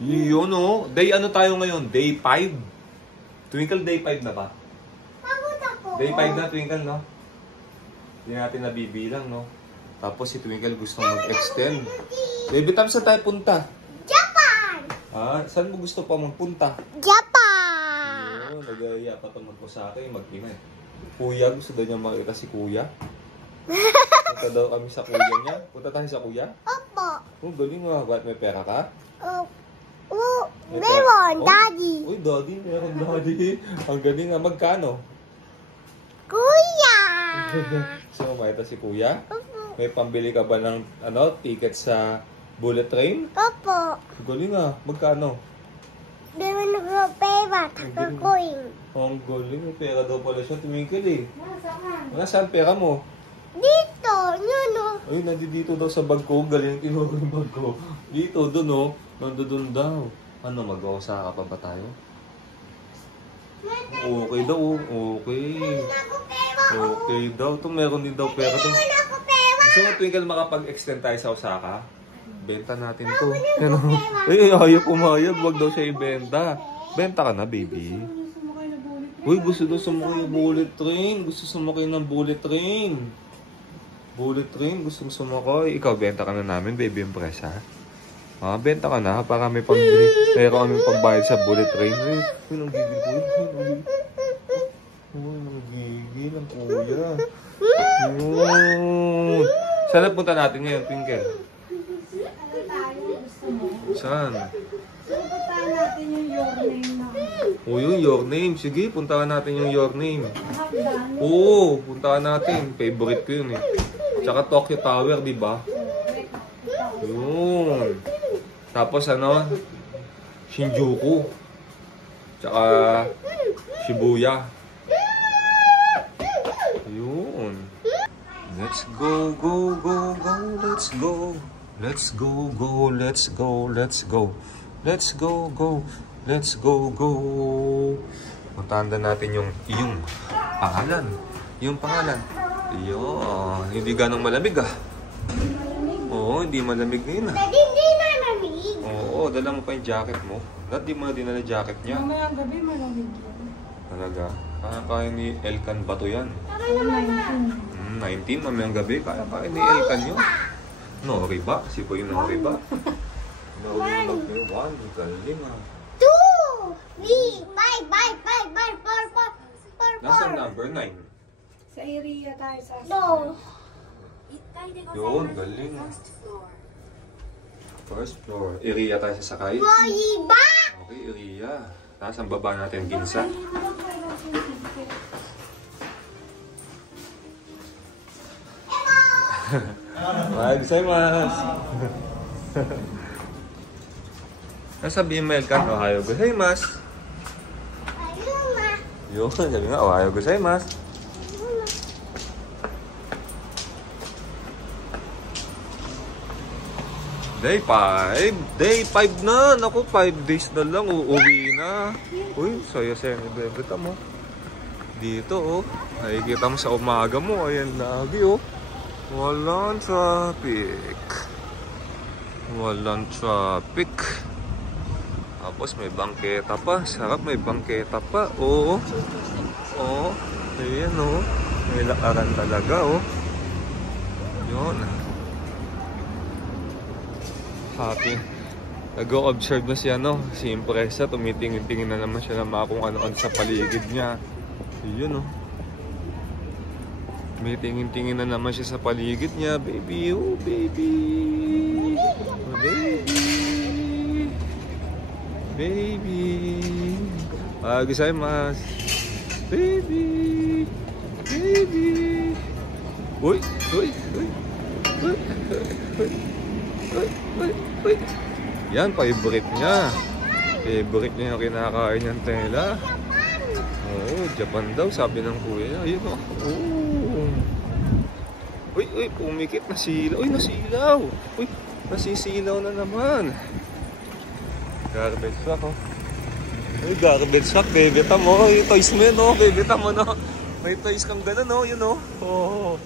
Yun oh. Day ano tayo ngayon? Day 5? Twinkle, day 5 na ba? Day 5 na, Twinkle, no? Hindi natin nabibilang, no? Tapos si Twinkle gusto mag-extend. Baby Tam, saan tayo punta? Japan! Ah, saan mo gusto pa magpunta? Japan! Yun, nag-aya pa ito sa akin, mag-ina. Kuya, gusto daw niya makita si Kuya. Punta daw kami sa kuya niya. Punta tayo sa kuya? Opo. Oh, galing nga. Bakit may pera ka? Meron, Daddy. Uy, Daddy, meron Daddy. Ang galing nga. Magkano? Kuya! So, makita si Kuya? Opo. May pambili ka ba ng ticket sa bullet train? Opo. Galing nga. Magkano? Meron ako pera, taka-coin. Ang galing. May pera daw pala siya. Tumingkil eh. Nasaan pera mo? Dito, yun o. Ay, nandito daw sa bag ko. Galing tinuro yung bag ko. Dito, doon oh. Nandoon daw. Ano, mag-uusaka pa ba tayo? Okay daw, okay. Okay daw. Ito meron din daw pera to. Gusto mo, Twinkle, makapag-extend tayo sa Osaka? Benta natin to. Ay, ayaw pumayag. Wag daw siya ibenta. Benta ka na, baby. Uy, gusto daw sumakay ng bullet train. Gusto sumakay ng bullet train. Bullet train, gusto mo sumakay. Ikaw, benta ka na namin, baby Empress, ha? Ha, benta ka na para may pambili. Pero kami pagbayad sa bullet train. Ay, nanggigil. Uy, nanggigil ang kuya. Yun. Saan na punta natin ngayon, Twinkle? Saan? Puntahan natin yung your name na. O yung your name. Sige, puntahan natin yung your name. Oo, puntahan natin. Favorite ko yun eh. Tsaka Tokyo Tower, di ba? Yun. Tapos ano? Shinjuku. Tsaka Shibuya. Yun. Let's go, go, go, go. Let's go. Let's go, go, let's go, let's go. Let's go, go, let's go, go. Matanda natin yung pangalan. Yung pangalan. Yun. Hindi ganong malamig ah. Oo, hindi malamig ngayon ah. Daddy, hindi na malamig. Oo, dala mo pa yung jacket mo. Dahil di mo na dinala jacket niya. Mamayang gabi malamig yan. Talaga. Kaya ni Elkan ba to yan? 19, mamayang gabi. Kaya ni Elkan yun. Nori ba? Si Boy Nori ba? Nori ba? One, galing ah. 2, 3, 5, 4. Nasaan number 9? Sa area tayo sa No. Yun, galing. First floor. Area tayo sasakay. Iba! Okay, area. Tapos ang baba natin, Ginza. Gozaimasu. Nasabihin mo Elkan, Ohayo gozaimasu. Yun, sabi nga, Ohayo gozaimasu. Day 5. Day 5 na. Naku, 5 days na lang. Uuwi na. Uy, saya-saya ni Bebe mo. Dito, oh. Nakikita mo sa umaga mo. Ayan lagi, oh. Walang traffic. Walang traffic. Tapos may bangketa pa. Sarap, may bangketa pa. Oo. Oo. Ayan, oh. May lakaran talaga, oh. Yun. Happy. Nag-o-observe na siya, no? Si Impresa, tumitingin-tingin na naman siya na kung ano-ano sa paligid niya. Yun, no? Tumitingin-tingin na naman siya sa paligid niya. Baby, oh, baby. Oh, baby. Baby. Gozaimasu. Baby. Baby. Uy, uy, uy. Uy, uy. Uy. Yan, favorite niya. Favorite niya yung kinakain niyang tela. Oo, Japan daw, sabi ng kuya niya. Ayun o. Uy, pumikit. Nasilaw. Uy, nasilaw. Uy, nasisilaw na naman. Garbage sack, oh. Uy, garbage sack. Bebeta mo. Yung toys mo yun, oh. Bebeta mo, no. May toys kang ganun, oh. Yun, oh. Oo.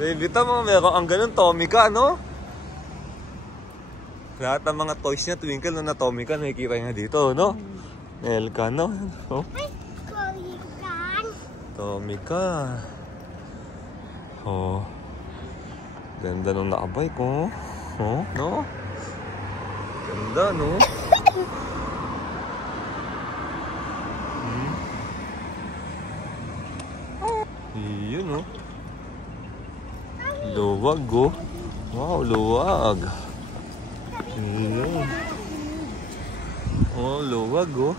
Bebeta mo. Meron ang ganun. Tommy ka, no? Lahat ng mga toys niya, Twinkle, na Tomica, nakikita niya dito, no? Elka, no? Oh, Ay, kulikan. Tomica. Oh. Ganda nung nakabike, oh. Oh, no? Ganda, no? Iyon, no? Luwag, oh. Wow, luwag. Iyon. Oh, luwag, oh.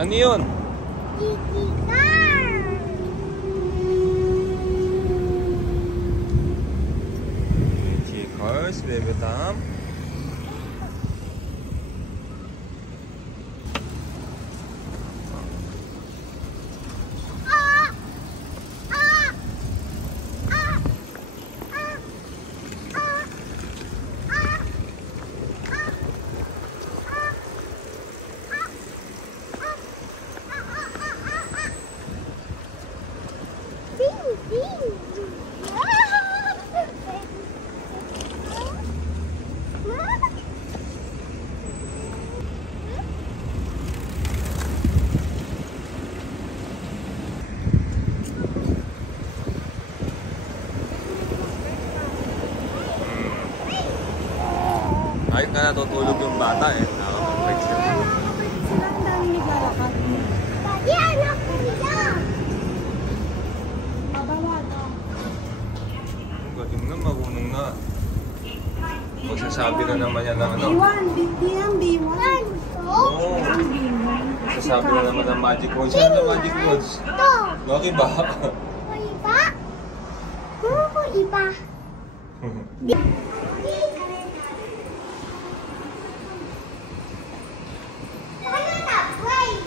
Ano yun? Gigi car. Cars, Bebe Tam. Ding, ding. Kahit nga natutulog yung bata eh. Nakakapag-flex sila. Sila ang dami naglalakad. Daddy, anak ko yan. Mabawa to. Ang galing na, marunong na. Magsasabi na naman yan ng ano. B1, B1, B1. Oo. Ang B1. Magsasabi na naman ng magic words. Ano na magic words? Ito. Lucky ba? O iba? O iba? Ano na? Wait.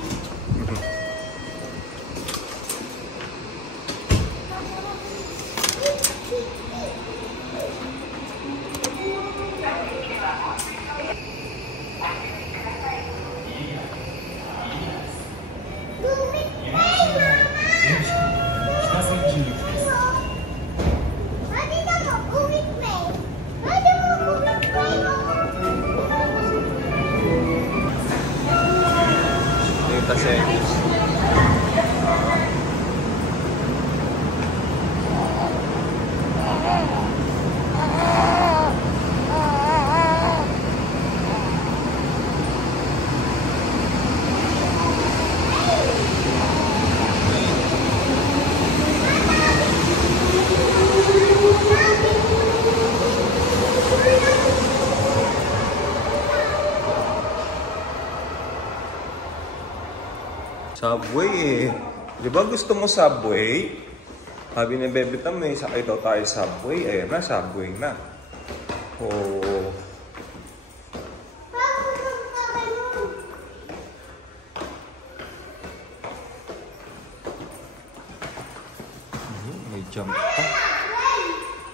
Data seconds. Subway eh. Di ba gusto mo Subway? Sabi ni Bebe Tam, may sakay daw tayo Subway. Eh na, Subway na. Oh. May jump pa.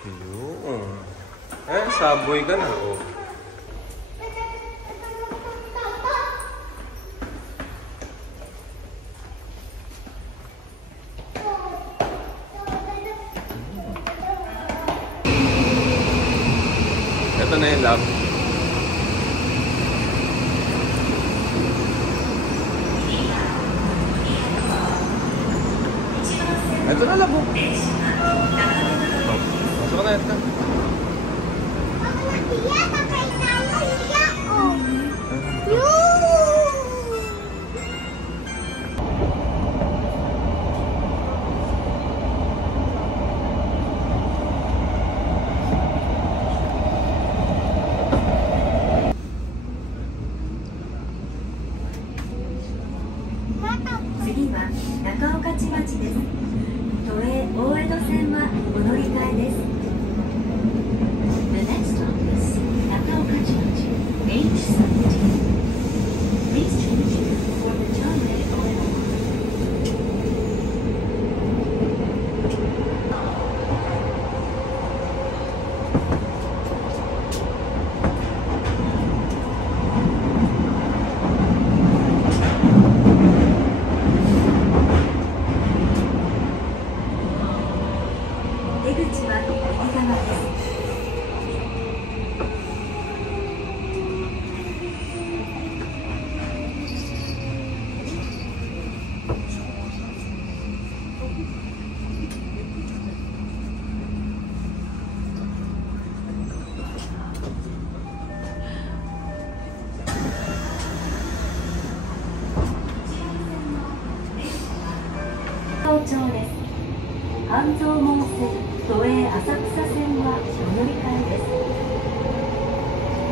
Ayun. Eh, Subway ka na. Oh. Ito na yung love. Ito na love. Masok na ito.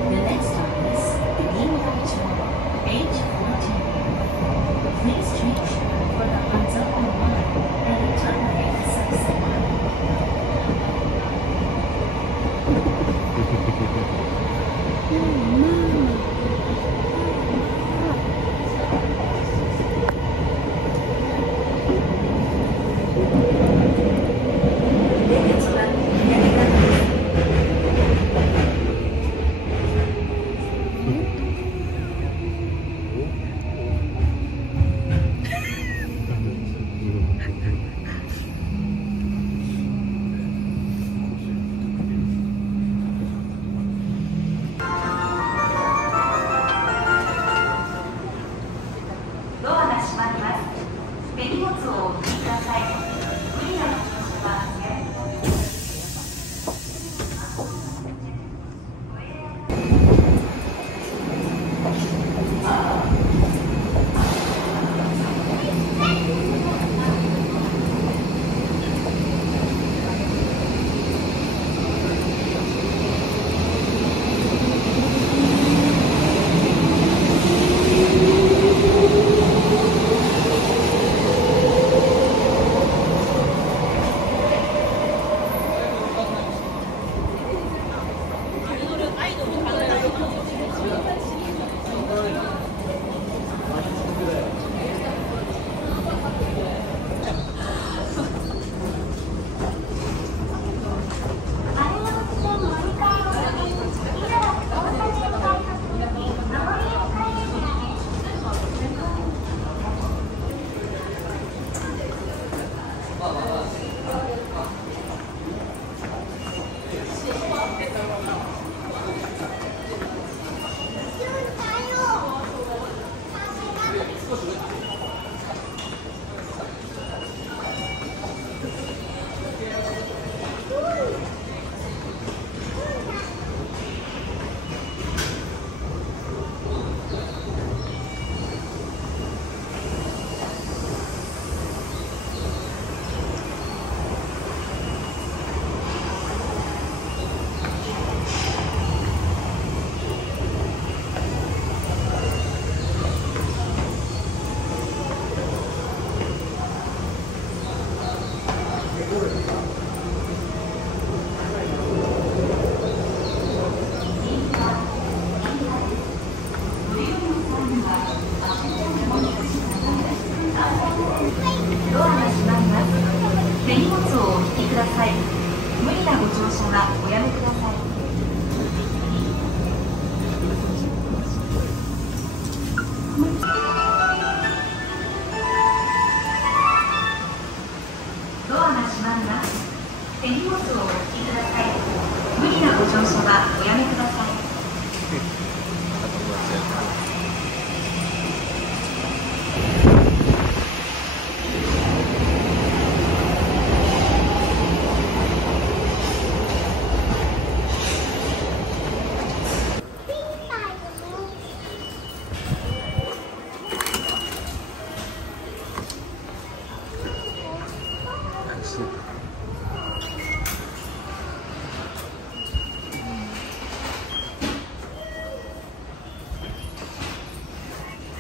The next stop is Gingacho, H14. Please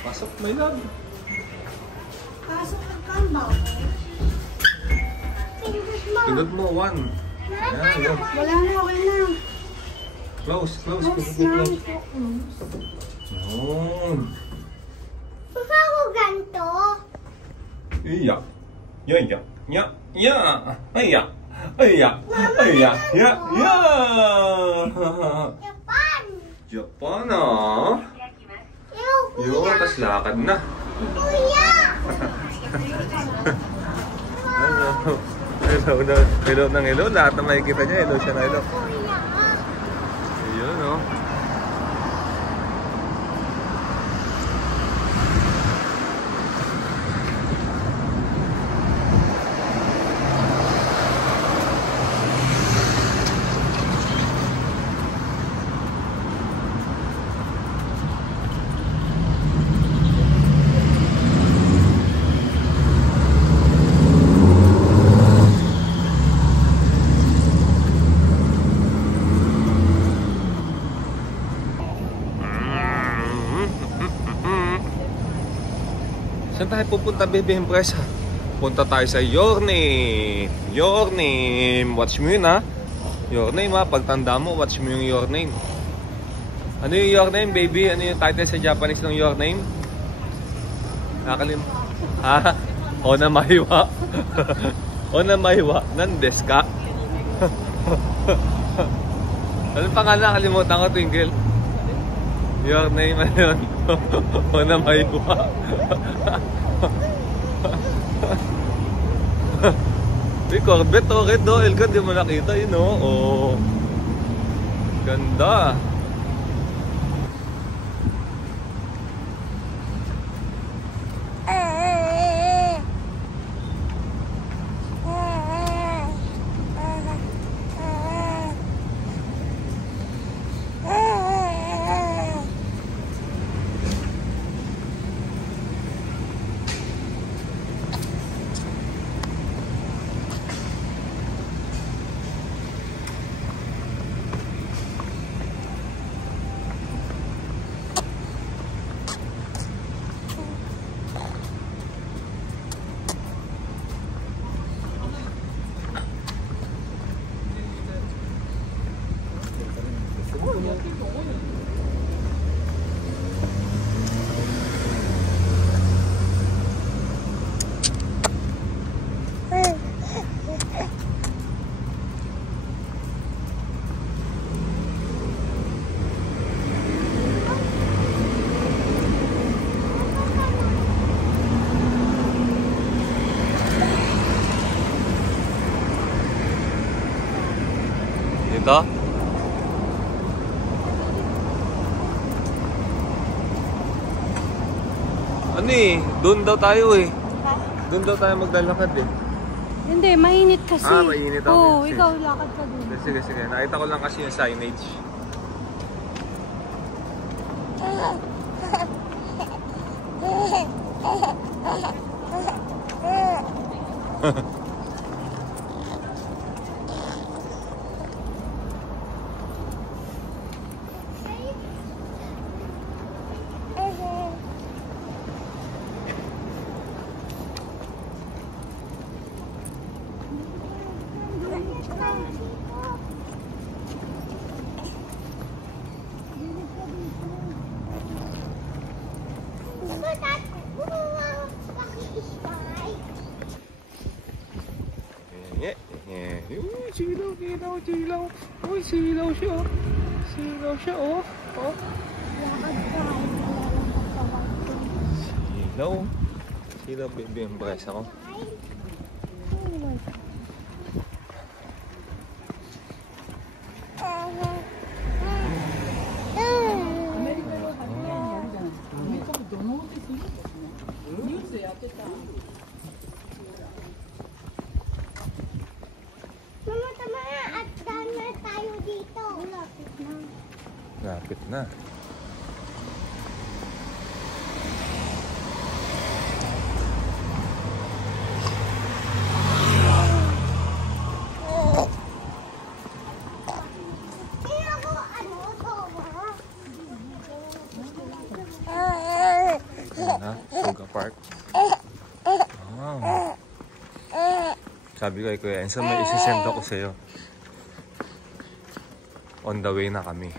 Pasok, my love. Pasok ang kambaw. Pindot mo, 1. Yan, go. Wala na, okay na. Close, close. Close Pindot lang mo. po. Yun. Baka ko ganito. Iya. Ya, ya. Ya, ya. Iya. Iya. Iya. Ya, ya. Japan. Japan, ah. Yun, tas lakad na. Kuya. Hello. Hello, hello ng hello. Lahat na makikita niya, hello siya na hello. Kuya. Ayun, oh. Saan tayo pupunta, Bebe Empresa? Punta tayo sa Your Name. Your Name. Watch mo yun, ha? Your Name, ha? Pagtanda mo, watch mo yung Your Name. Ano yung Your Name, baby? Ano yung title sa Japanese ng Your Name? Nakalim. Ha? Onamaiwa. Onamaiwa. Nandes ka? Anong pangalan? Nakalimutan ko, Twinkle. Your Name, ano yun? Onamaiwa. May Corvette, oh, red, oh. Elka, di mo nakita yun, oh. Oh. Ganda. dito? Ano eh, doon daw tayo eh. Doon daw tayo maglalakad eh. Hindi, mainit kasi. Mainit ako. Oo, ikaw lakad ka dun. Sige, sige. Nakita ko lang kasi yung signage. Uy, silaw, silaw, silaw. Uy, silaw siya. Silaw siya, oh. Oh. Silaw. Silaw, baby, ang bias ako. Mama, tama na. At daan na tayo dito. Lapit na. Lapit na. Tingnan ko, ano, Towa. Yan na, Suga Park. Wow. Sabi ko kay Kuya Enzo, may isisend ako sa'yo. On the way na kami.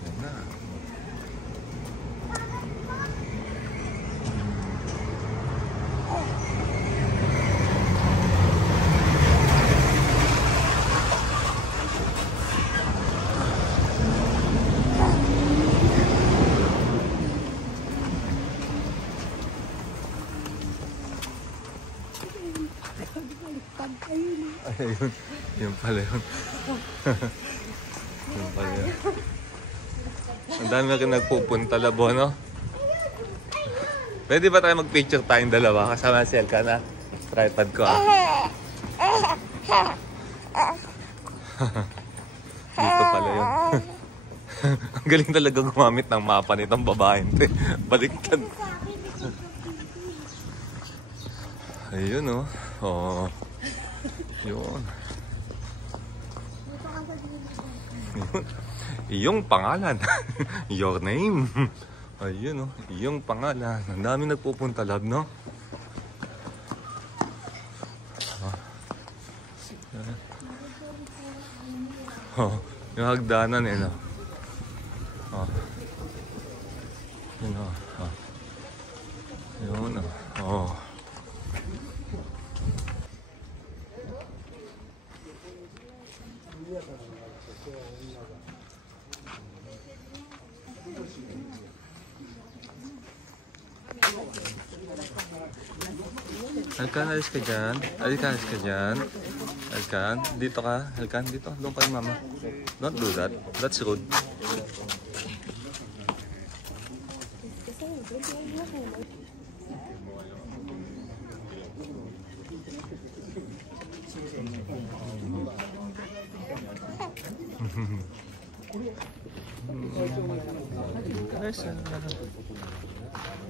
Yan na. Ayun. Yun pala yun. Yun pala yun. Ang dami na rin nagpupunta labo, no? Pwede ba tayo mag-picture tayong dalawa? Kasama si Elka na. Tripod ko, ah. Dito pala yun. Ang galing talaga gumamit ng mapa nitong babae. Baliktad. Ayun, oh. Oh. Yun. Yun. Iyong pangalan. Your name. Ayun, oh. Iyong pangalan. Ang dami nagpupunta, love, no? Oh, yung hagdanan, eh, no? Oh. Yun, oh. Oh. Yun, oh. Oh. Halkan, alis ka dyan. Alis ka dyan. Halkan, dito ka. Halkan, dito. Doon kay mama. Don't do that. That's rude.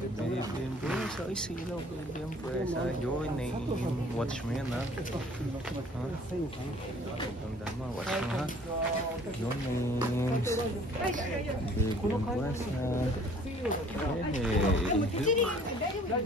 Baby Empresa, ay silaw, Baby Empresa, your name, watch mo yan, ha? Tanda mo, watch mo, ha? Your name, Baby Empresa, hey,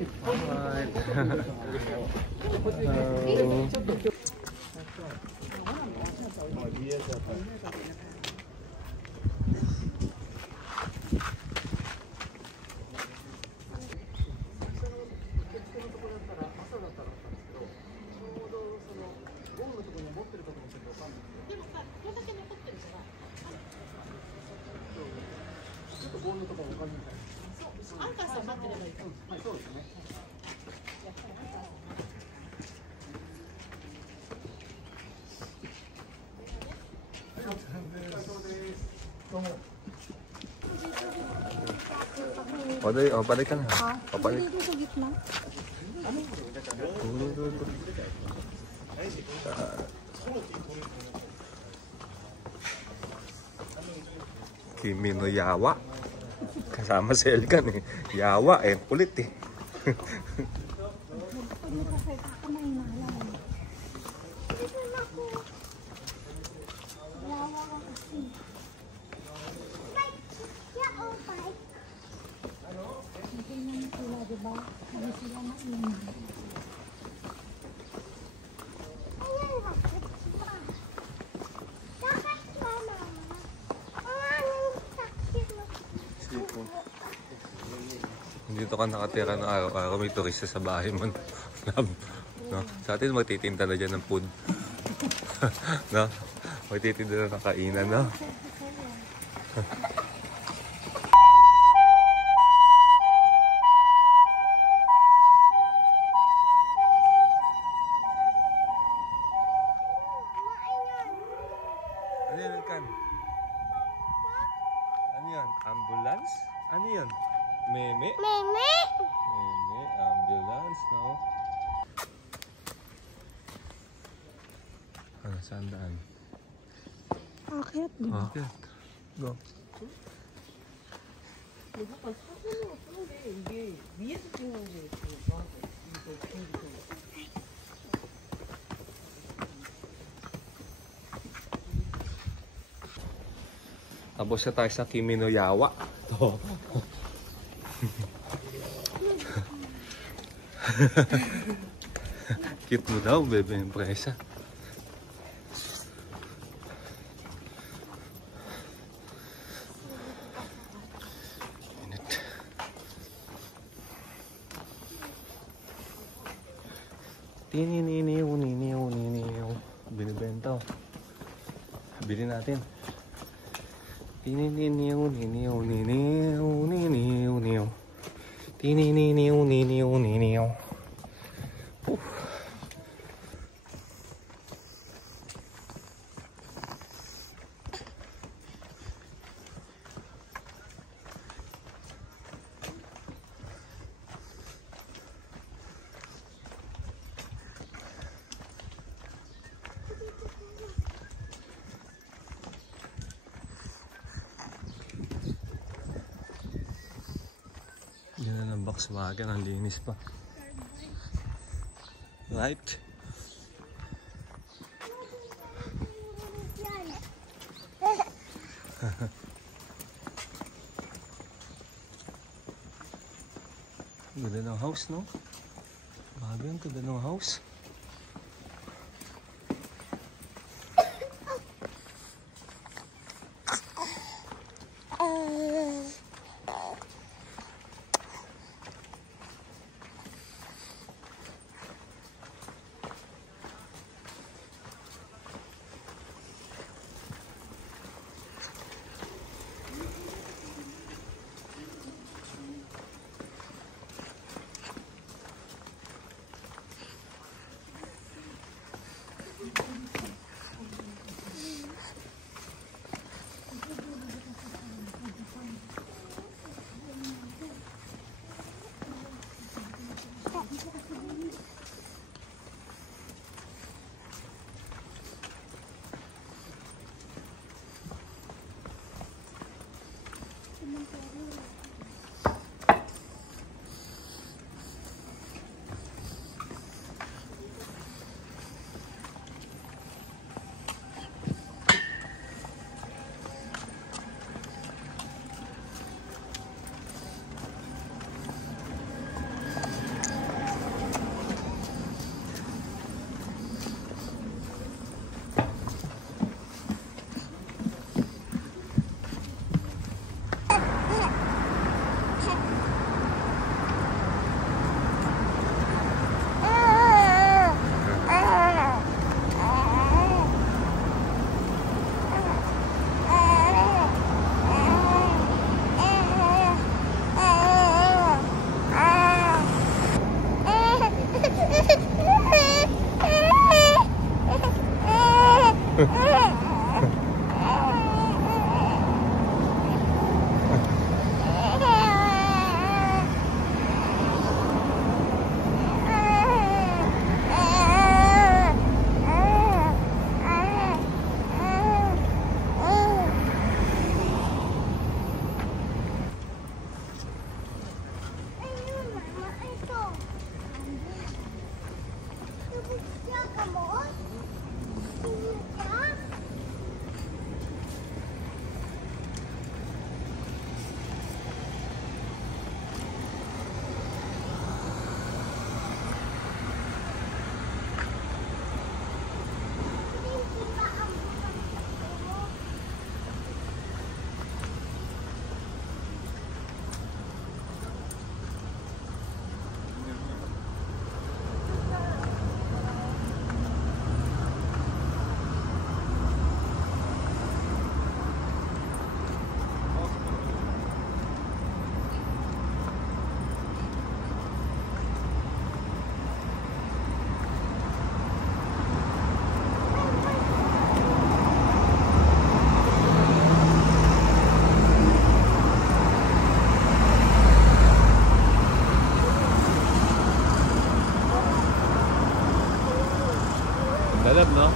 Balik ka na. Papalik. Dito sa gitna. Kimi no Yawa. Kasama si Elgan eh. Yawa eh. Kulit eh. Dito ka nakatira ng araw-araw, may turista sa bahay mo. No? Sa atin magtitinda na dyan ng food. No? Magtitinda na ng kainan, no? Ano yan, Elkan? Ano yan? Ambulance? Ano yan? Meme? Meme! Meme, ambulance, no? Ano, saan daan? Akyat din. Bakit? Go. Tapos na tayo sa Kimi no Yawa. To. Cute mo daw, bebe impresa. Init. Tininiw, niniw, niniw. Binibenta. Bili natin. Tininiw, niniw, niniw, niniw, niniw. Tininiw, niniw, niniw. Yan na ng Volkswagen, ang linis pa. Right? Ganda ng house, no? Grabe ang ganda ng house. Lalab, no?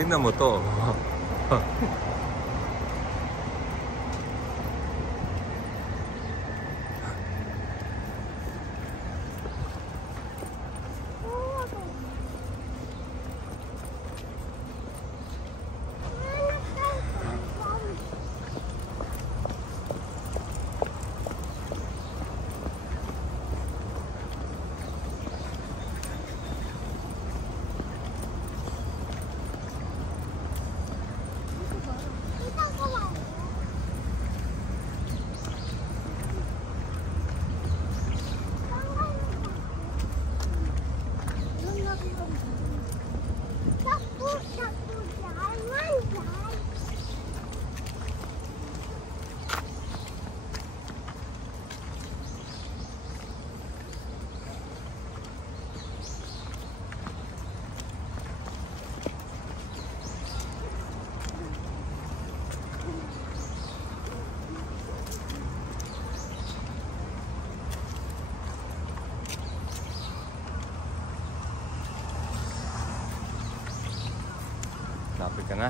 Tingnan mo to. Lapit ka na.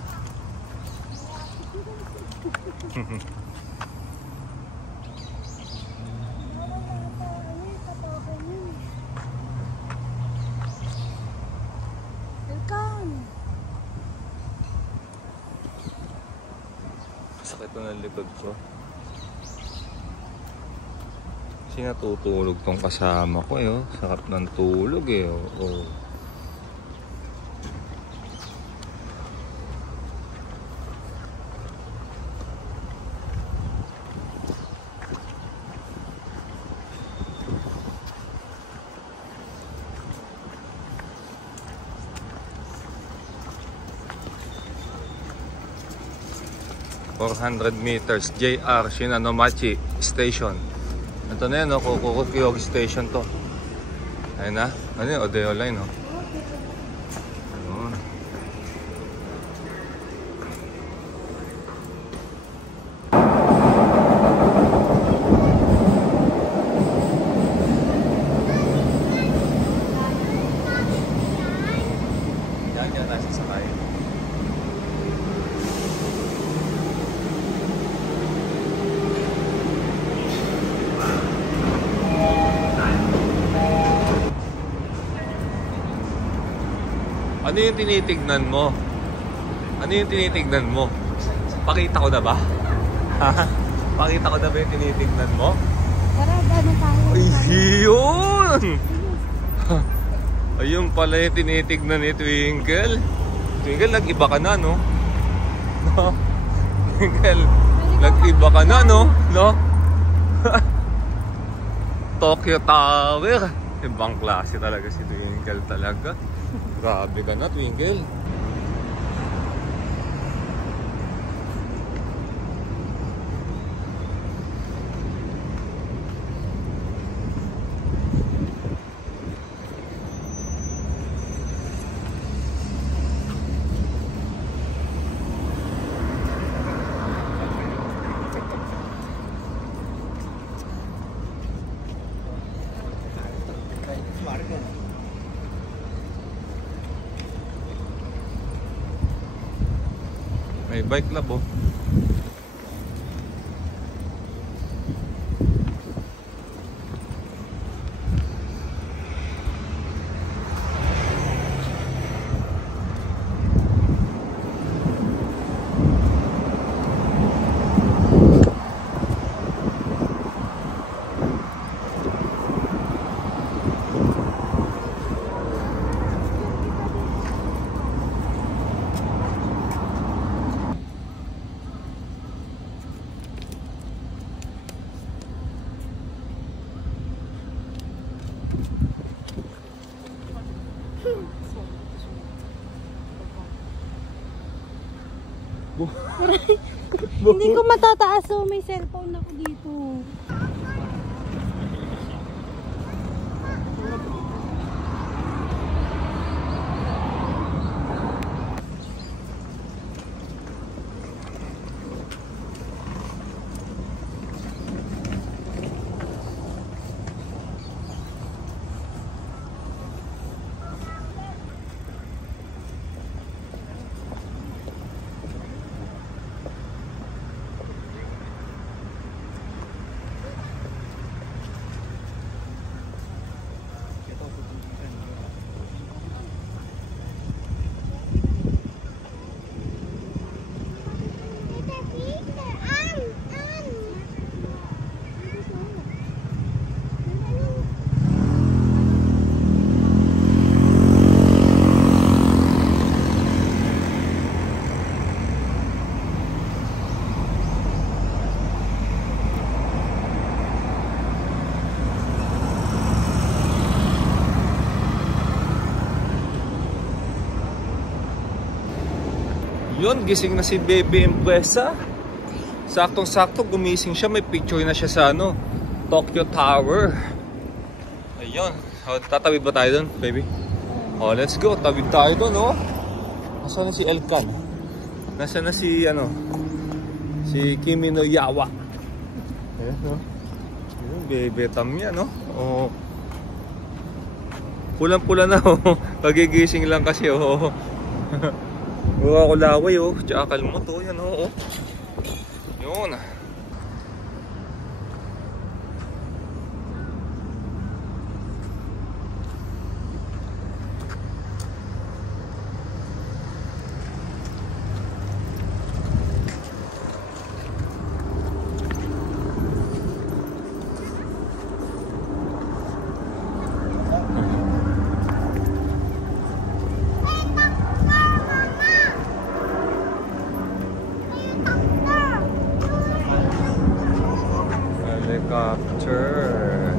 Sakit na ng likod ko. Kasi natutulog tong kasama ko eh. Oh. Sarap ng tulog eh. Oh. ...400 meters, JR Shinanomachi Station. Ito na yan, no? Kukukyog Station to. Ayun na. Ano yun? Odeo Line, no? Ayun. Diyan tayo sasakay. Ano yung tinitignan mo? Ano yung tinitignan mo? Pakita ko na ba? Ha? Pakita ko na ba yung tinitignan mo? Tara, ano tayo? Ay, yun! Ayun pala yung tinitignan ni Twinkle. Twinkle, nag-iba ka na, no? No? Twinkle, nag-iba ka na, no? No? Tokyo Tower. Ibang klase talaga si Twinkle talaga. Grabe ka na, Twinkle. May bike club, oh. Hindi ko matataas, so may cellphone ako dito. Yun, gising na si Baby Empresa. Saktong-sakto gumising siya. May picture na siya sa ano, Tokyo Tower. Ayun. O, tatawid ba tayo dun, baby? O, let's go. Tawid tayo dun, no? Nasaan na si Elkan? Nasaan na si, ano, si Kimi no Yawa. Ayan, no? Yun, Baby Tamya, no? O, pulang-pula na, oh. Pagigising lang kasi, oh. Buka ko laway, oh. Tsaka kalmot, oh. Yan, oh. Yun. Helicopter.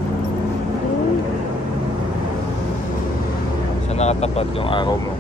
Saan nakatapat yung araw mo?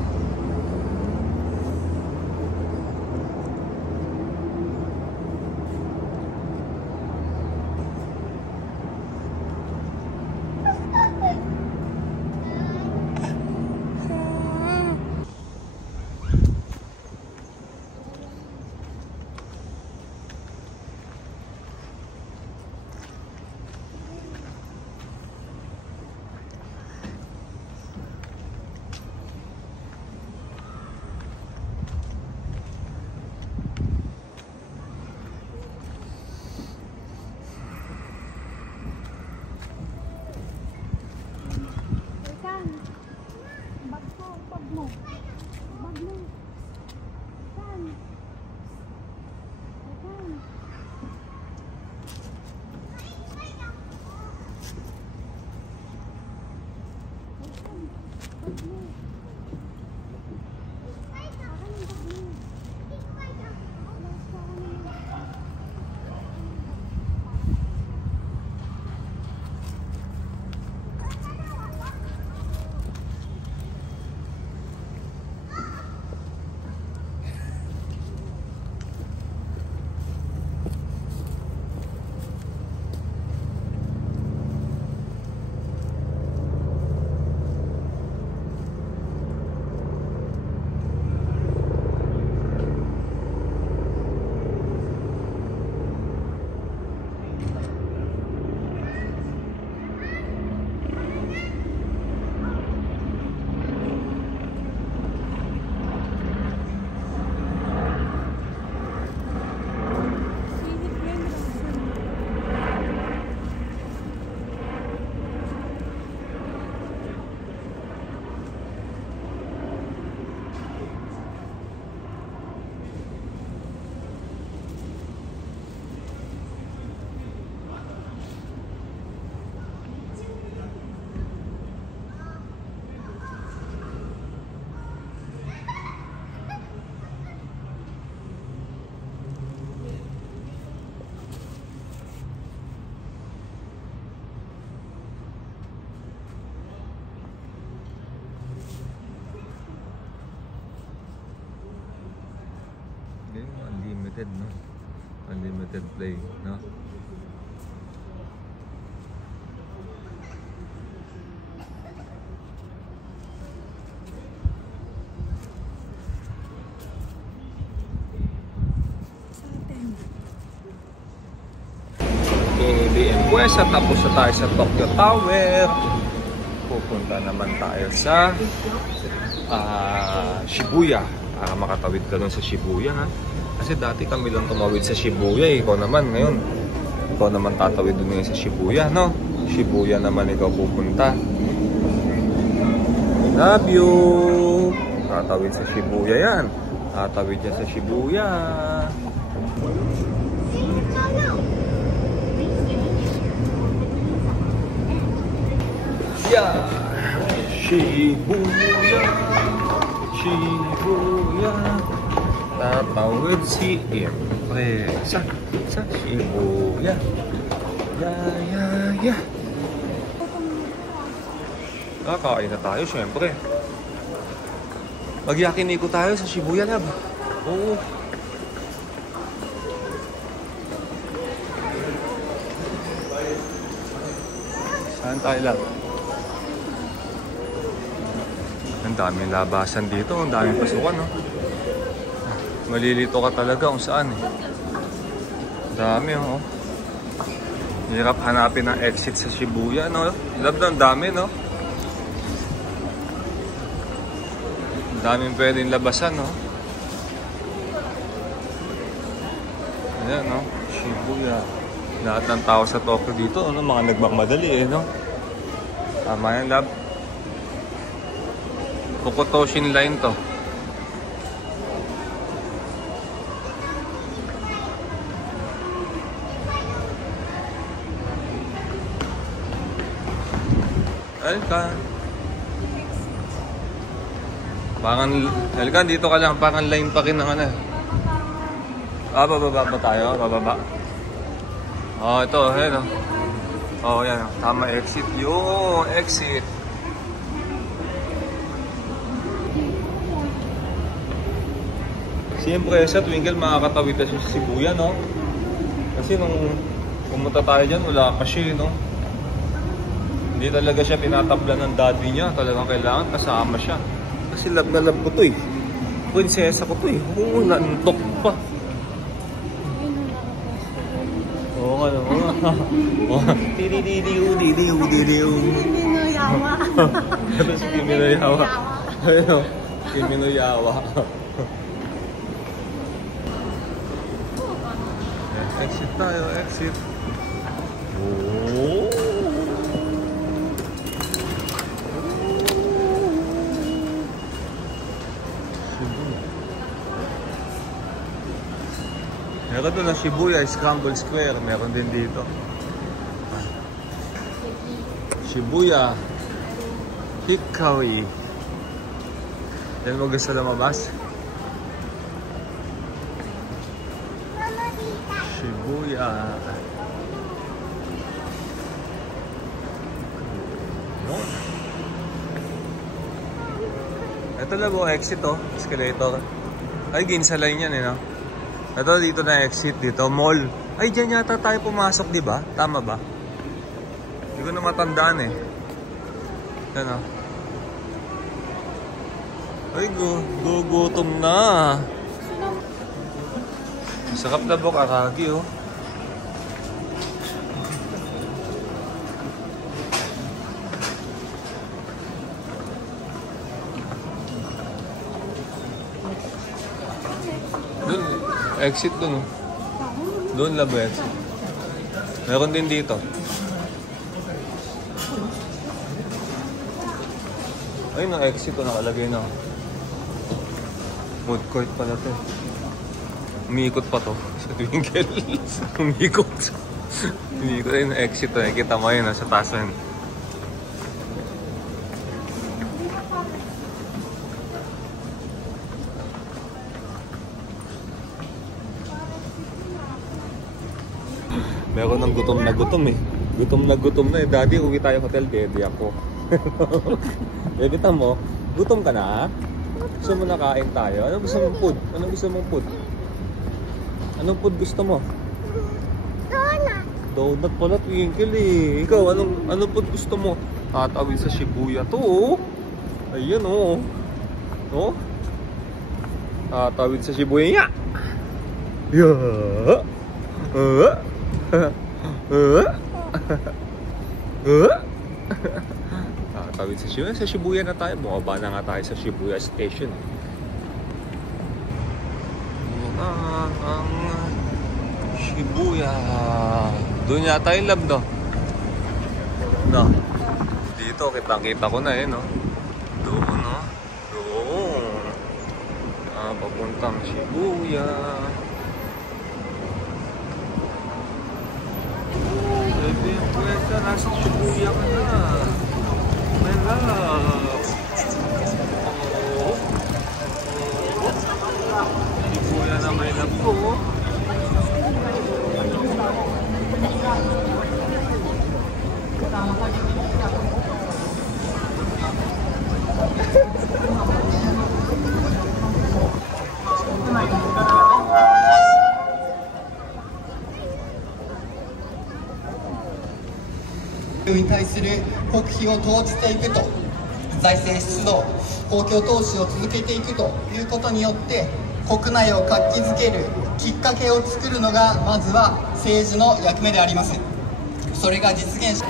unlimited, no? Unlimited play, no? Pues, tapos na tayo sa Tokyo Tower. Pupunta naman tayo sa Shibuya. Makatawid ka doon sa Shibuya, ha? Kasi dati kami lang tumawid sa Shibuya, eh. Ikaw naman ngayon. Ikaw naman tatawid doon ngayon sa Shibuya, no? Shibuya naman ikaw pupunta. Love you! Tatawid sa Shibuya yan. Tatawid niya sa Shibuya. Yeah. Shibuya, Shibuya, tatawid si Empresa sa Shibuya. Yeah. Kakain na tayo, syempre. Mag-yakiniko tayo sa Shibuya, lab. Oo. Saan tayo, lab? Ang daming labasan dito, ang daming pasukan, no? Malilito ka talaga kung saan, eh. Dami, oh. Hirap hanapin ang exit sa Shibuya, no? Love na, ang dami, no? Ang daming pwedeng labasan, no? Ayan, no? Shibuya. Lahat ng tao sa Tokyo dito, ano? Mga nagmamadali, eh, no? Tama yan, love. Kokotoshin line to. Halika, dito ka lang. Parang line pa rin ng ano. Bababa ba tayo? Bababa. Oh, ito. Ayan, oh, yan. Tama, exit. Yo, exit. Siyempre sa Twinkle makakatawid na siya sa Shibuya, no? Kasi nung pumunta tayo dyan, wala pa siya, no? Hindi talaga siya tinatabla ng daddy niya. Talagang kailangan kasama siya. Kasi love na love ko to, eh. Prinsesa ko to, eh. Oo, nantok pa. Oo nga, no? Didididiu. Kimi no Yawa. Ito si Kimi no Yawa. Ayun, Kimi no Yawa. Exit tayo, exit. Oh. Meron doon na Shibuya, Scramble Square. Meron din dito. Shibuya, Hikawi. Yan mo gusto lumabas? Shibuya. Ito lang po, exit, oh. Escalator. Ay, Ginza line yan, eh, no? Ito, dito na exit. Dito, mall. Ay, dyan yata tayo pumasok, di ba? Tama ba? Hindi ko na matandaan, eh. Yan, oh. Ay, gugutom na. Masarap na bukaragi, oh. Doon, exit doon, oh. Doon labo exit. Meron din dito. Ay, no, exit to nakalagay na. Food court pala to. Umiikot pa to sa Twinkle. Umiikot. Umiikot ay na-exit to. Nakikita mo yun sa taas yun. Meron ng gutom na gutom, eh. Gutom na eh. Daddy, uwi tayo hotel. Daddy ako. Baby, tamo, gutom ka na? Gusto mo na kain tayo? Ano gusto mong food? Ano gusto mong food? Anong food gusto mo? Donut. Donut pala, Twinkle eh. Ikaw, anong food gusto mo? Tatawid sa Shibuya to, oh. Ayan, oh. Oh? Tatawid sa Shibuya. Yeah. Tatawid sa Shibuya. Sa Shibuya na tayo. Bumaba na nga tayo sa Shibuya Station. Ang Shibuya. Doon yata yung lab, no? No. Dito, kitang-kita ko na eh, no? Doon, no? Doon. Papuntang Shibuya. Baby, yung pwesta, nasa Shibuya ka na. My love. Oh. Shibuya na may love ko.に対する国費を投じていくと、財政出動、公共投資を続けていくということによって国内を活気づけるきっかけを作るのがまずは政治の役目であります。それが実現し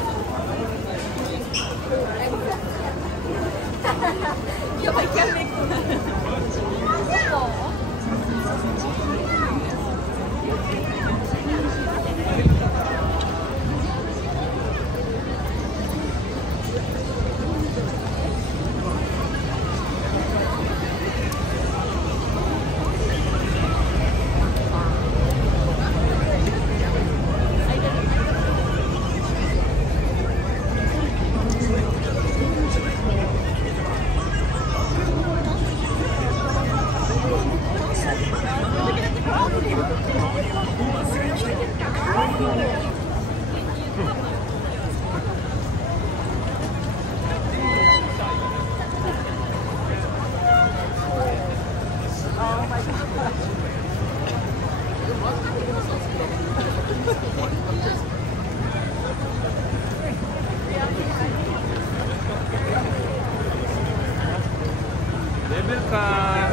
Level ka!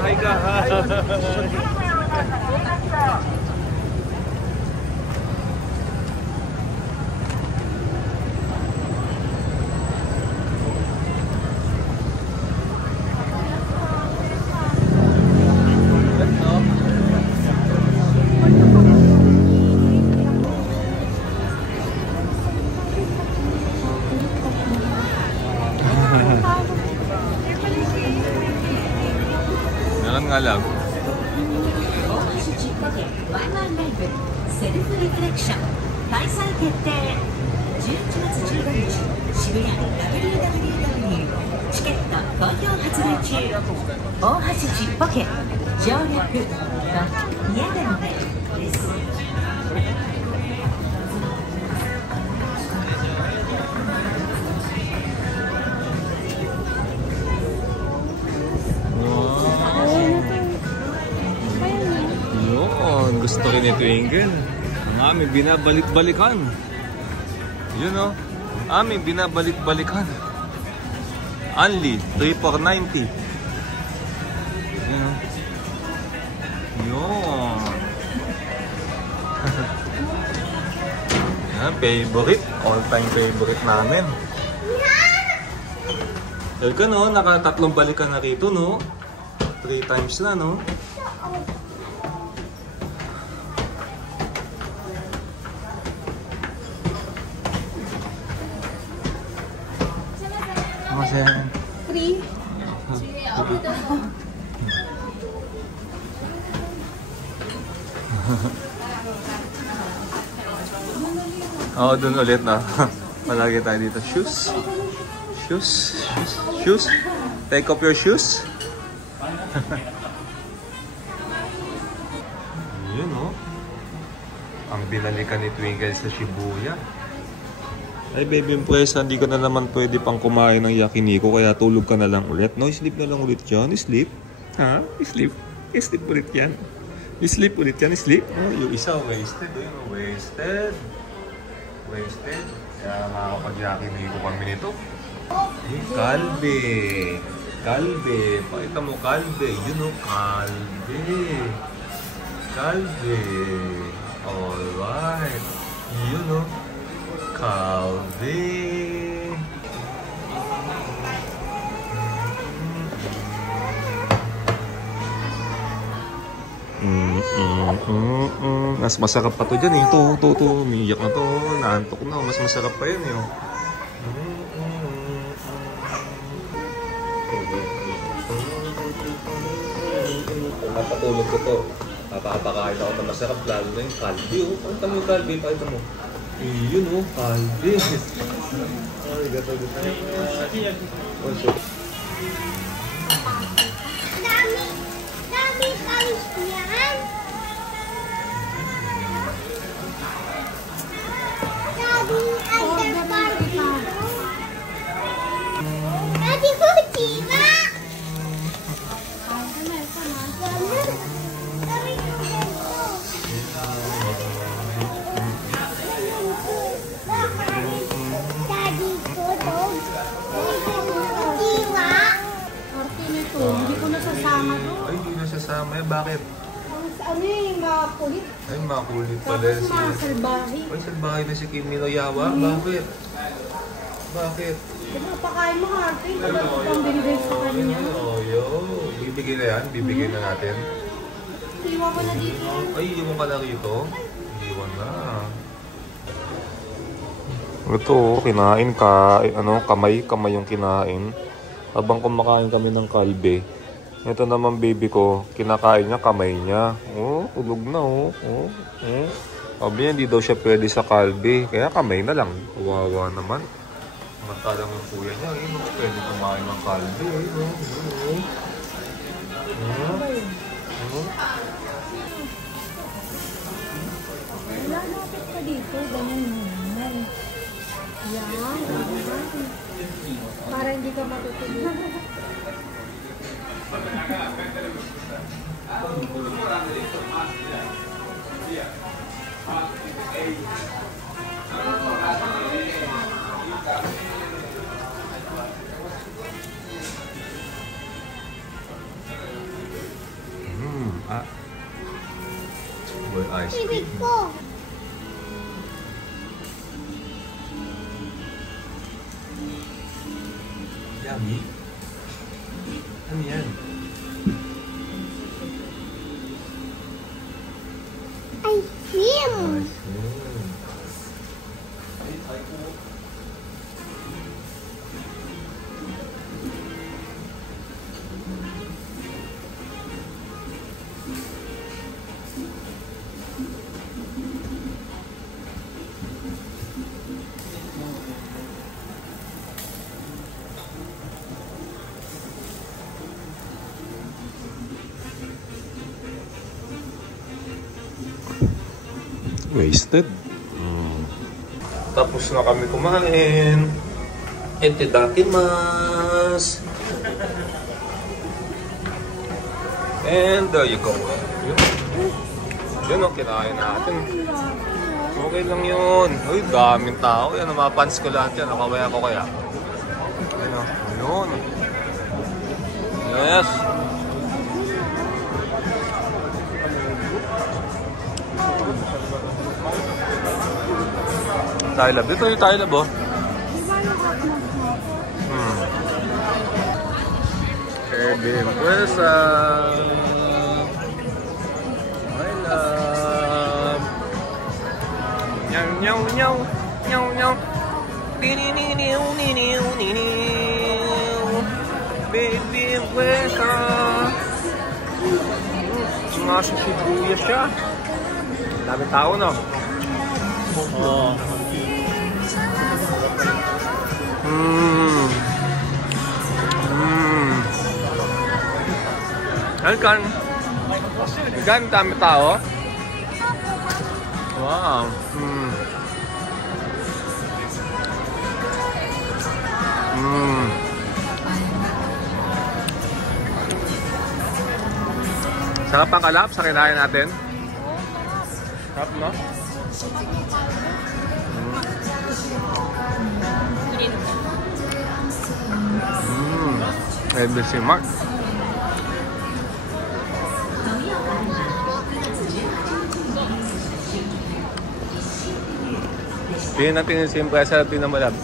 Hi ka! Meron nga lang. ワンマンライブセルフリフレクション開催決定。11月15日渋谷 WWW チケット好評発売中。大橋ちっぽけ省略の嫌なのでです。Yun, gusto rin ni Twinkle. Ang aming binabalik-balikan. Yun o. Aming binabalik-balikan. Only 3,490. Yun o. Yun. Yan, favorite. All-time favorite namin. Dahil ka no, nakatatlong balikan na rito no. 3 times na no. Free. Oo, dun ulit na. Palagi tayo dito. Shoes. Shoes. Shoes. Shoes. Take off your shoes. Yun oh. Ang binalikan ni Twinkle sa Shibuya. Ay baby Impresa, hindi ka na naman pwede pang kumain ng yakiniku kaya tulog ka na lang ulit. No, sleep na lang ulit yan. Sleep. Ha? Sleep. Sleep ulit yan. Sleep ulit yan, sleep. Oh, yung isa wasted, wasted. Wasted. Kaya makakapag-yakin dito kami nito. Eh, kalbe. Kalbe. Pakita mo, kalbe. Yun o, kalbe. Kalbe. Alright. Yun o, kalbe. Mas masarap pa to dyan eh. Ito. Umiyak na to. Naantok na. Mas masarap pa yun eh. Napatulog ko to. Papapakain ako na masarap. Lalo na yung kalbi. Pakita mo yung kalbi. Pakita mo. Yun o. Kalbi. Ay, gato. Dami palis yan. Daddy ko, Chima! Daddy ko, dog. Chima! Hindi ko nasasama doon. Ay, hindi na sasama. Bakit? Ano yung makulit? Ay, makulit pala Tapos si... mga salbahe. Ay, salbahe na si Kimi no Yawa. Bakit? Bakit? Diba, pakain mo Arte. Kapag ko pang binigay sa kanya. Yo. Bibigay na yan? Bibigay na natin? Iwan ko na dito. Ay, iwan ka na rito? Iwan na. Ito, kinain ka. Kamay yung kinain. Habang kumakain kami ng kalbe. Ito naman baby ko, kinakain niya kamay niya. Oh, ulog na Sabi niya, hindi daw siya pwede sa kalbe. Kaya kamay na lang. Kawawa naman. Mantalang yung kuya niya. Pwede kumain ng kalbe. Lalapit ka dito. Ganyan naman. Yan. Para hindi ka matutulog. Boy ice Ibig cream. ko. Yummy. Ano yan? Ice cream. Ice cream. Wasted. Tapos na kami kumain. Itadakimasu. And there you go. Yun ang kinain natin. Okay lang yun. Uy, daming tao. Yan, mapans ko lahat yan. Nakawaya ko kaya. Ayun. Yun. Yes. Thailand. Dito yung Thailand, oh. Empresa. My love. Nyaw, nyaw, nyaw. Nyaw, nyaw. Niniw, niniw, niniw. Baby Empresa. Nasa Shibuya siya. Dami tao, no? Oh. Kan dami tao. Wow. Sarap ang kalap sa kinain natin. Sarap, no? Maybe si Mark. Tingnan natin yung simpresa natin na malab.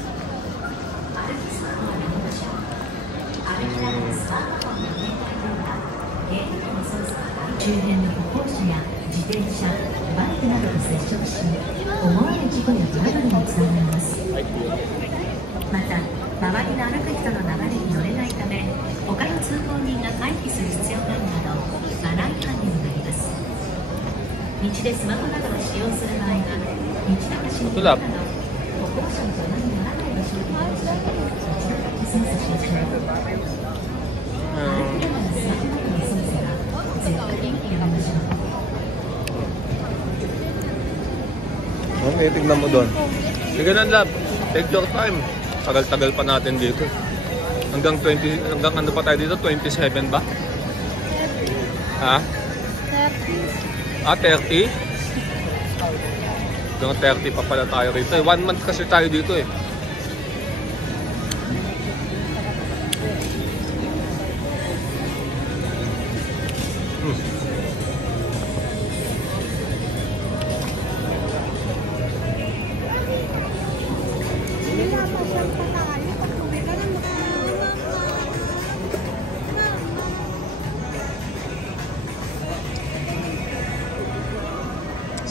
Tulap. Okay, tignan mo doon. Sige na, lab. Take your time. Tagal-tagal pa natin dito. Hanggang ano pa tayo dito? 27 ba? Ha? 30. Ah, 30? Hanggang 30 pa pala tayo rito. 1 month kasi tayo dito eh.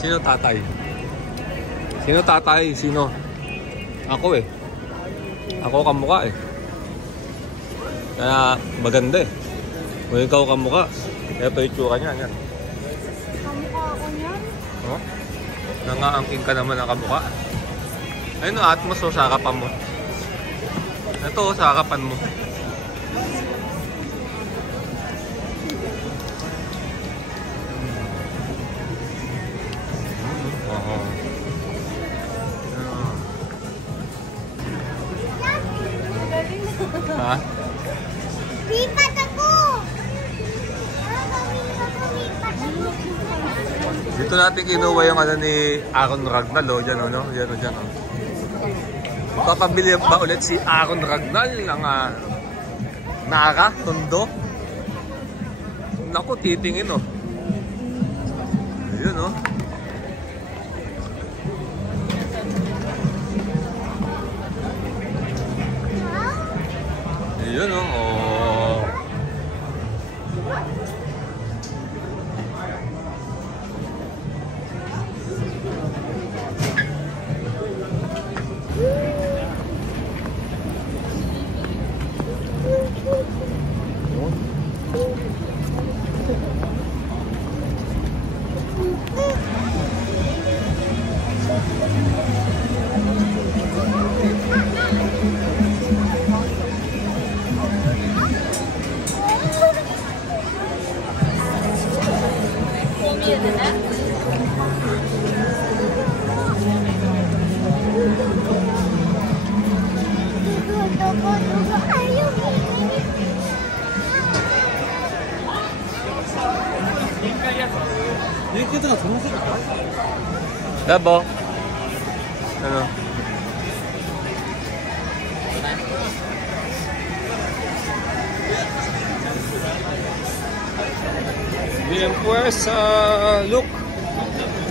Sino tatay? Sino tatay? Sino? Ako eh. Ako kamukha eh. Kaya maganda eh. Kung ikaw kamukha, ito yung tsura niya. Yan. Kamukha ako niyan. Oh? Nangaangking ka naman ang kamukha. Ayun o, at mo, so sakapan mo. Ito, sakapan mo. Ha? Lipat ako! Lipat ako! Dito natin kinuha yung ano ni Aaron Ragnall, oh. Diyan, oh, no? Diyan, oh, diyan, oh. Papabili ba ulit si Aaron Ragnall ng Nara, Tondo? Naku, titingin, oh. Ayun, oh. Ayun, oh. Oh. Dabo. Ano? Bien pues, look.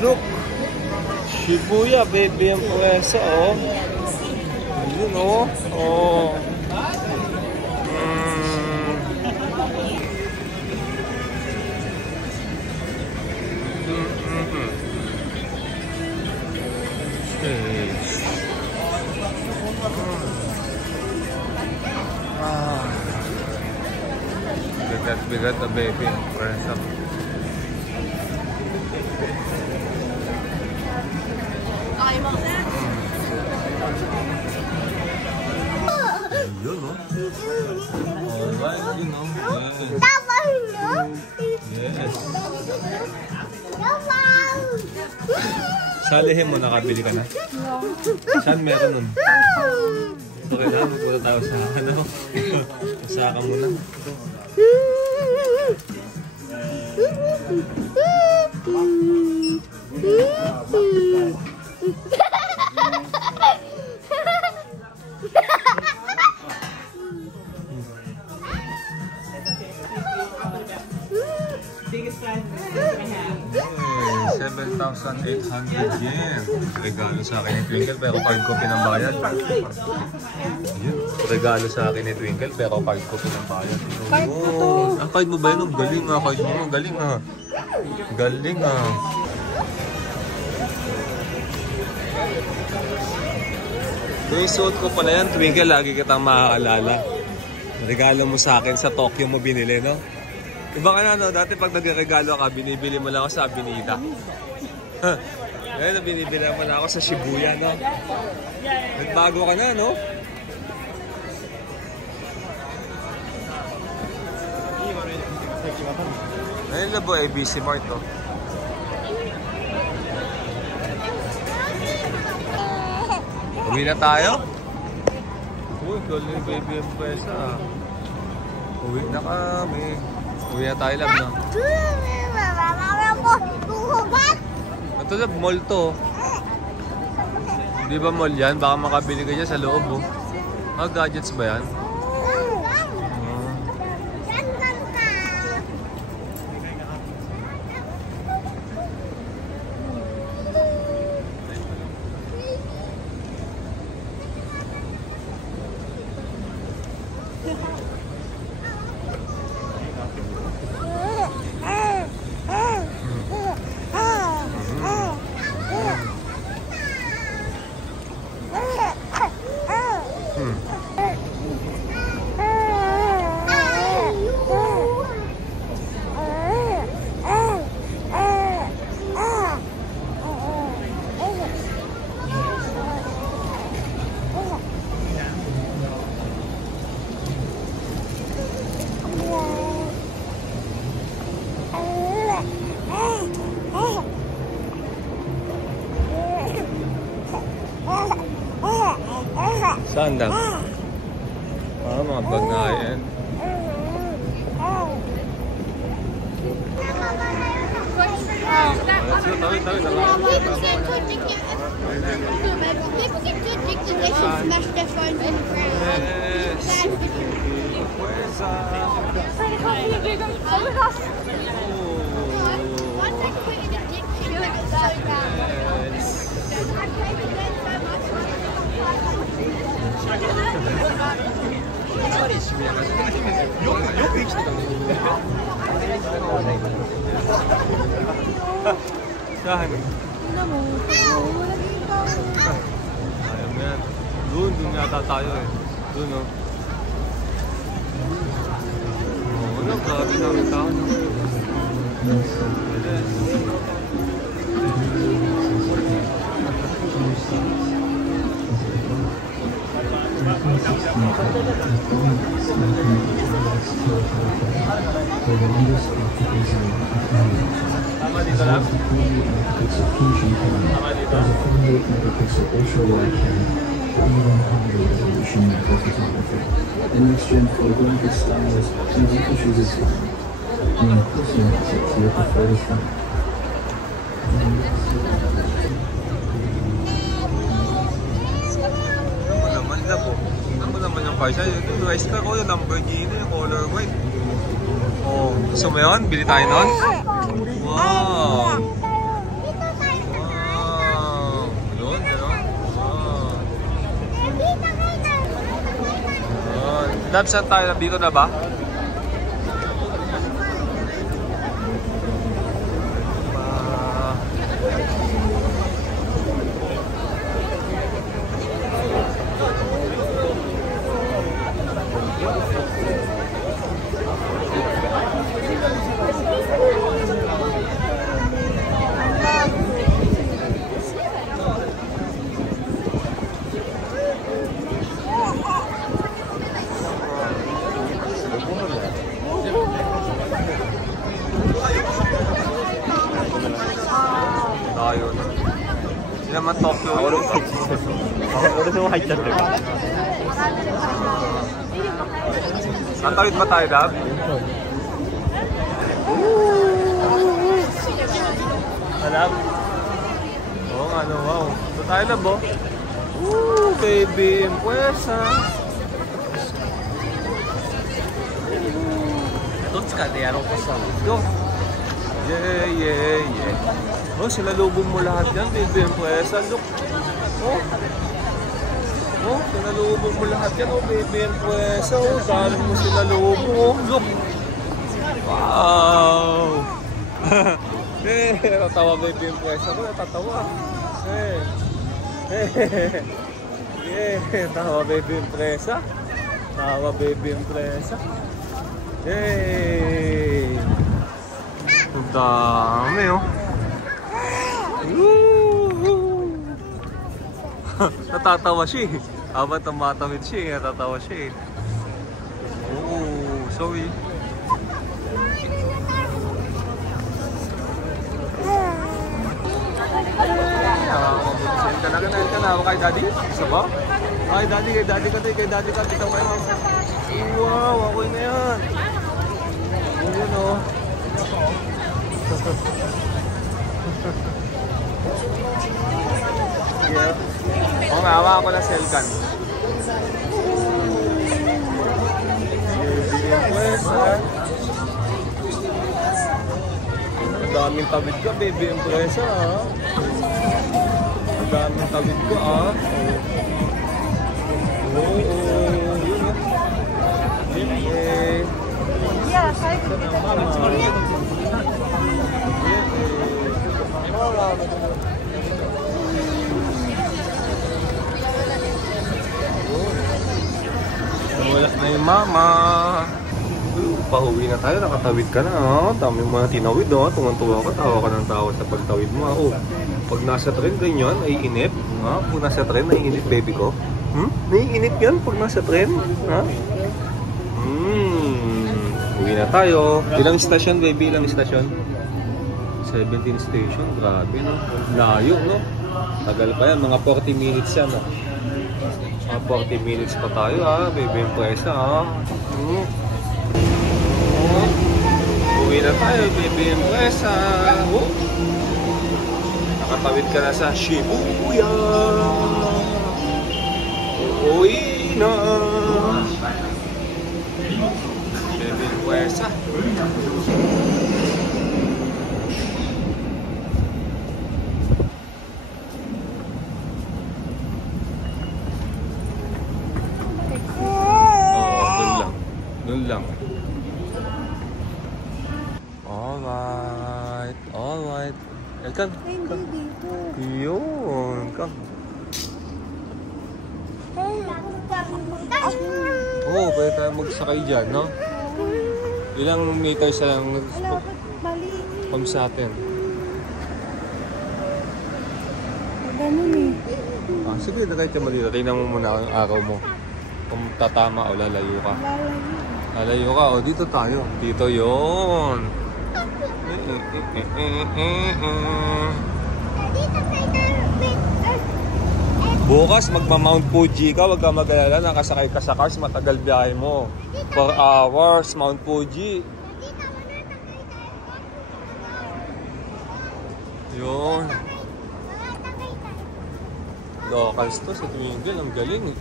Look. Shibuya, bien pues, oh. Yun, oh. Oh. Bigat na baby. Press up. Yun, no? Alright, yun, no? Tapos, no? Yes. Tapos! Salihin mo, nakabili ka na? Saan meron nun? Okay na, magpunta tayo sa ano? Saka muna. Hey, 7,800 yen. Regalo sa akin ni Twinkle pero card ko pinambayad. Ayun, regalo sa akin ni Twinkle pero card ko pinambayad. Oh, ang card mo ba yun? Galing nga, card mo. Galing nga. Galing nga. Yung suot ko pala yan, Twinkle, lagi kitang makakalala. Regalo mo sa akin sa Tokyo mo binili, no? Iba ka na, no? Dati pag nagregalo ka, binibili mo lang ako sa Avenida. Ngayon, binibili mo na ako sa Shibuya, no? Nagbago ka na, no? Ngayon, labo, ABC Mart, to. Uwi na tayo? Uy, galing baby ang pwesa. Uwi na kami. Uwi na tayo, lab, no? Ito, lab, mall to. Di ba mall yan? Baka makabili ka dyan sa loob, oh. Ah, gadgets ba yan? Saan daw? Ah, mga bag na yan. People get too addicted, they should smash their phones in the ground. Bad for you. Once I quit an addiction, it's so bad. Saan? Ayaw mo yan. Doon yata tayo eh. Doon, oh. Oo, ano, grabe namin tao, no? Tama dito lang? Tama dito? The next gen photographic stylus never pushes its and closer to your preferred effect. Naman labo. Tingnan mo naman yung car siya. Yung rice car ko, yung Lamborghini, yung color white. Oh, gusto mo yun? Bili tayo nun? Wow! Wow! Doon, gano'n? Wow! Lab, saan tayo? Dito na ba? Tayo na. Hindi naman Tokyo yun. Ang tawid ba tayo, Dab? Alam? Oo nga, no, wow. Ito tayo na, bo. Woo, baby, impwesa. Dotska, diyan ko sa video. Yeah, yeah, yeah. Oh, sinalubong mo lahat yan, baby, impwesa. Look. Oh. Oh, sinalubong mo lahat yan, oh, baby, impwesa. Oh, dahil mo sinalubong, oh. Look. Wow. Eh, natatawa baby yung pwesa ko, natatawa. Tawa baby yung presa. Tawa baby yung presa. Yay! Ang dami, oh. Natatawa siya eh. Habang tumatamid siya, natatawa siya eh. Oh, sorry. Kanain ka na, kay daddy? Isa ba? Kay daddy ka, bitaw kayo mama. Wow, ako'y na yan. Yun o. Oo nga, hawa ako na selkan. Ang daming tawid ka, baby empresa ha. Ang daming tawid ko ah. Oo, yun o. Yeah, sabi ko dito. Wala na yung mama. Pauwi na tayo, nakatawid ka na. Dami mga tinawid, no? Tungan-tuwa ka, tawa ka ng tawa sa pagtawid mo. Oh, pag nasa tren, ganyan, ay inip. Ha? Pag nasa tren, ay inip, baby ko. Naiinip yan pag nasa tren. Ha? Uwi na tayo. Ilang station, baby? Ilang station? 17 station. Grabe, no? Layo, no? Tagal pa yan. Mga 40 minutes yan, no? Mga 40 minutes pa tayo, ha? Baby, empresa, ha? Uwi na tayo, baby empresa. Nakatawid ka na sa Shibuya. Uwi na. Baby empresa. Doon lang. Alright. Elkan. Hindi dito. Yun, come. Oo, pwede tayo magsakay dyan, no? Ilang meters lang Wala, mali. pam sa atin. Ganun eh. Ah, sige, na kahit yung malito. Tingnan mo muna ang araw mo. Kung tatama o lalayo ka. Lalayo ka, o dito tayo. Dito yun. Bukas magma-Mount Fuji ka, wag ka mag-alala, nakasakay ka sa cars, matagal biyahe mo. 4 hours, Mount Fuji. Yun. Locals to sa Twingle, ang galing eh.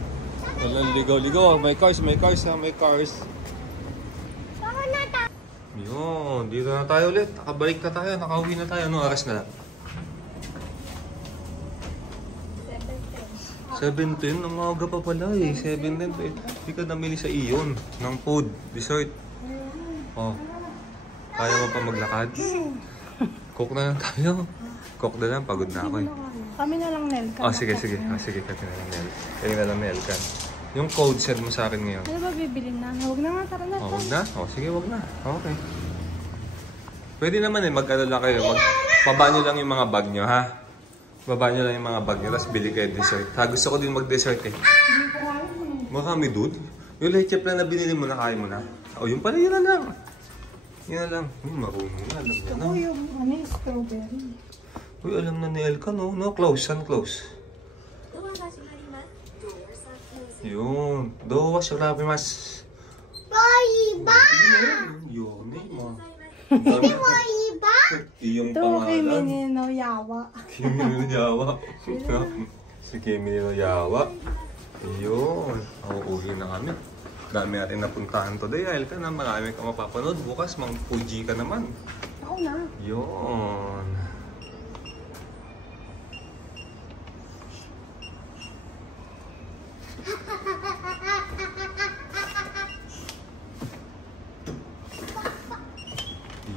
Walang ligaw-ligaw, may cars. Yun, dito na tayo ulit. Nakabalik na tayo, nakauwi na tayo. Anong oras na lang? 7:10, ang aga pa pala eh. 7:10 eh. Hindi ka namili sa iyon ng food, dessert. Oh, kaya mo pa maglakad? Cook na lang tayo. Cook na lang, pagod na ako eh. Kami na lang, Nelkan. Oh, sige. Kami na lang, Nel. Kami na lang, Nelkan. Yung code send mo sa akin ngayon. Ano ba bibilin na? Huwag na nga, tara na. Oh, wag na? Oh, sige, wag na. Okay. Pwede naman eh, mag-ano lang kayo. Baba nyo lang yung mga bag nyo, ha? Baba nyo lang yung mga bag nyo, tapos bili kayo dessert. Ha, gusto ko din mag-dessert eh. Marami, dude. Yung leche plan na binili mo na, kaya mo na. Oh, yung pala, yun na lang. Marunong na, alam niya na. Ako yung strawberry. Uy, alam na ni Elka, no? No, close. Saan close? Yun. Dowa, surabi mas. Bye! Yun eh, ma. iba? Iyong Ito, kay pangalan. Minino Yawa. Kimi no Yawa. Si Kimi no Yawa. Yun. Uuwi na kami. Dami natin napuntahan today. Dahil ka na marami ka mapapanood. Bukas mang Fuji ka naman. Ako na. Yun.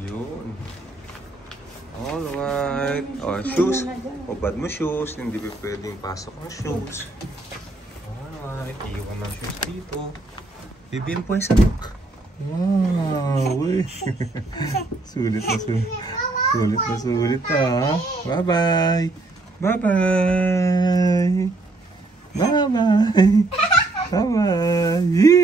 Yun. Alright. O, shoes. Ubad mo shoes. Hindi pa pwedeng pasok ang shoes. Alright. Iwan ng shoes dito. Bibim po isa. Wow. Uy. Sulit na sulit. Sulit na sulit ha. Bye-bye. Bye-bye. Bye-bye. Bye-bye.